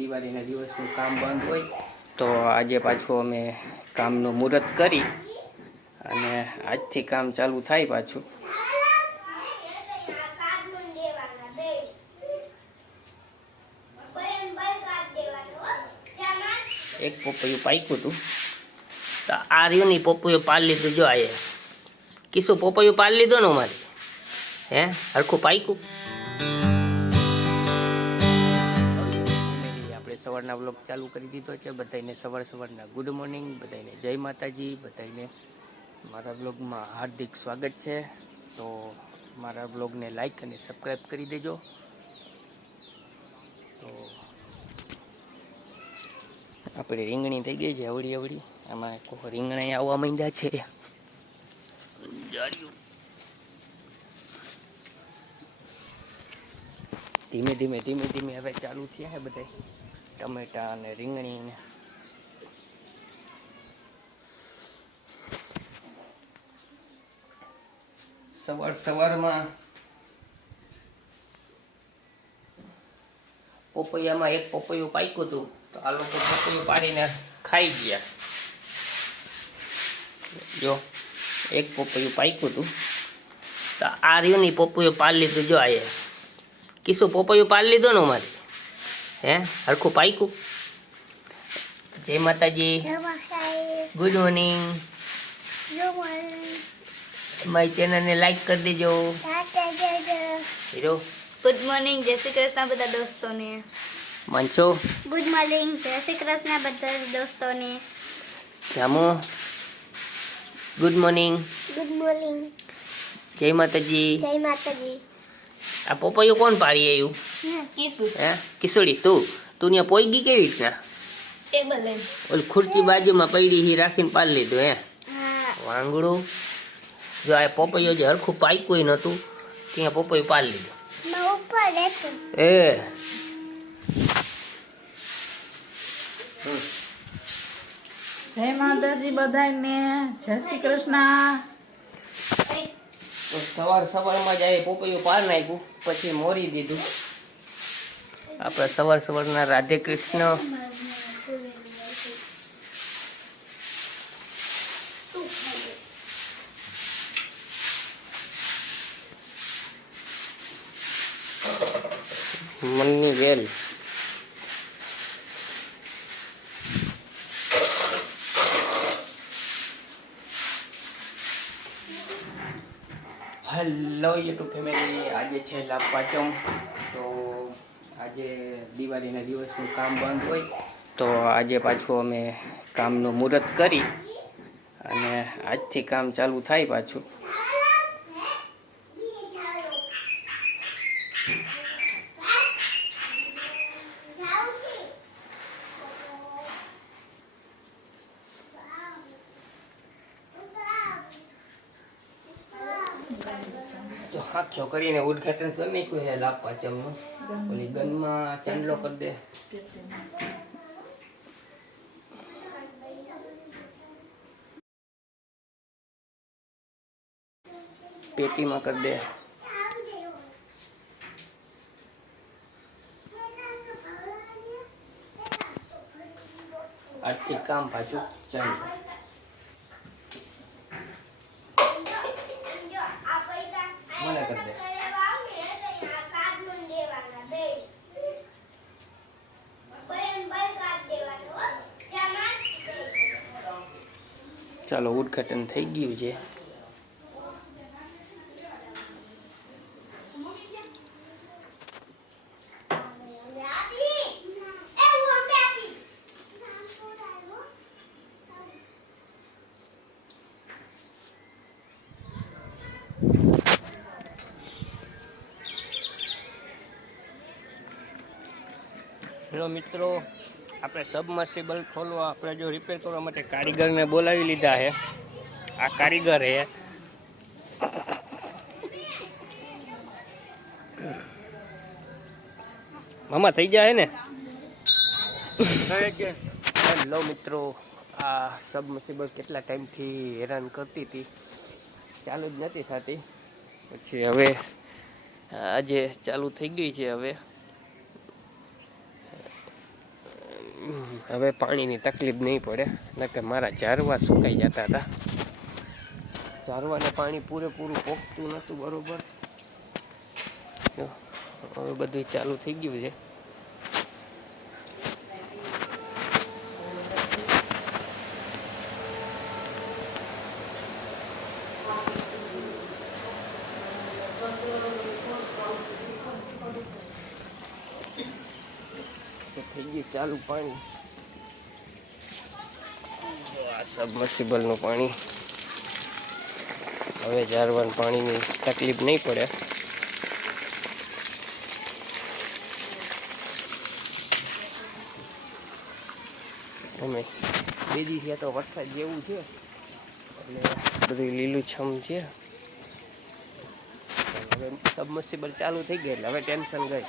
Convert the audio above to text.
દિવાળીના દિવસનું કામ બંધ હોય તો આજે પાછું અમે કામનું મુહૂર્ત કરી અને આજથી કામ ચાલુ થાય પાછું. એક પપૈયું પાક્યું હતું તો આ રહ્યું ની પપૈયું પાડી લીધું. જો આ કિસ્સો પપૈયું પાડી લીધો ને મારી હે હરખું પાક્યું. સવારના બ્લોગ ચાલુ કરી દીધો છે. બધાને સવારના ગુડ મોર્નિંગ, બધાને જય માતાજી, બધાને મારા બ્લોગમાં હાર્દિક સ્વાગત છે. તો મારા બ્લોગને લાઈક અને સબસ્ક્રાઈબ કરી દેજો. તો આપણે રીંગણી થઈ ગઈ છે અવળી અવળી. આમાં રીંગણા આવવા માંડ્યા છે. ધીમે ધીમે હવે ચાલુ થયા છે બધા ટમેટા અને રીંગણી ને. સવારમાં પપૈયામાં એક પપૈયું પાક્યું હતું તો આ લોકો પપૈયું પાડીને ખાઈ ગયા. જો એક પપૈયું પાક્યું હતું તો આ રહ્યું ની પપૈયું પાડી લીધું. જો આ કિસ્સો પપૈયું પાડી લીધો ને મારી હે હરખું પાક્યું. જય માતાજી, ગુડ મોર્નિંગ. મારી ચેનલને લાઈક કરી દેજો. હીરો ગુડ મોર્નિંગ, જય શ્રી કૃષ્ણ બધા દોસ્તોને. મંચો ગુડ મોર્નિંગ, જય શ્રી કૃષ્ણ બધા દોસ્તોને. જામો ગુડ મોર્નિંગ. ગુડ મોર્નિંગ, જય માતાજી. જય માતાજી. આ પપૈયું કોણ પાડી આવ્યું? હે કિશોરી તું ત્યાં પોઈ ગઈ કેવી રીતના? ટેબલ ઓલી ખુરચી બાજુમાં પડી હી રાખીને પાડી લીધું હે વાંગડું. જો આ પપૈયું જે હરખું પાક્યું નહોતું ત્યાં પપૈયું પાડી લીધું. જય માતાજી બધાને, જય શ્રી કૃષ્ણ. સવારમાં જ આ પપૈયું પાર નાખ્યું પછી મોરી દીધું. આપણે સવારના રાધે કૃષ્ણ. મનની વેલ. હેલો યુટ્યુબ ફેમિલી, આજે છે લાભ પાંચમ. તો આજે દિવાળીના દિવસનું કામ બંધ હોય તો આજે પાછું અમે કામનું મુહૂર્ત કરી અને આજથી કામ ચાલુ થાય પાછું. તો હાથો કરીને ઉદઘાટન કરી નાખ્યું છે લાભ પાંચમનું. ઓલી ગનમાં ચાંદલો કરી દે. પેટીમાં કરી દે. આજથી કામ પાછું ચાલુ. મને કરી દે. ચાલો ઉદઘાટન થઈ ગયું છે. હેલો મિત્રો, આપણે સબમર્સિબલ ખોલવા આપણે જો રિપેર કરવા માટે કારીગરને બોલાવી લીધા છે. આ કારીગર હે મામા થઈ જાય ને. હેલો મિત્રો, આ સબમર્સિબલ કેટલા ટાઈમથી હેરાન કરતી હતી, ચાલુ જ નથી થતી. પછી હવે આજે ચાલુ થઈ ગઈ છે. હવે હવે પાણીની તકલીફ નહીં પડે, નકર મારા ઝારવા સુકાઈ જતા હતા. ઝારવાને પાણી પૂરેપૂરું પોખતું નહોતું બરોબર. જો હવે બધું ચાલુ થઈ ગયું છે. થઈ ગયું ચાલુ પાણી. આ સબમર્સિબલનું પાણી. હવે ઝારવાનું પાણીની તકલીફ નહીં પડે. અમે બે દિવસે તો વરસાદ જેવું છે એટલે બધું લીલુંછમ છે. હવે સબમર્સિબલ ચાલુ થઈ ગઈ એટલે હવે ટેન્શન ગઈ.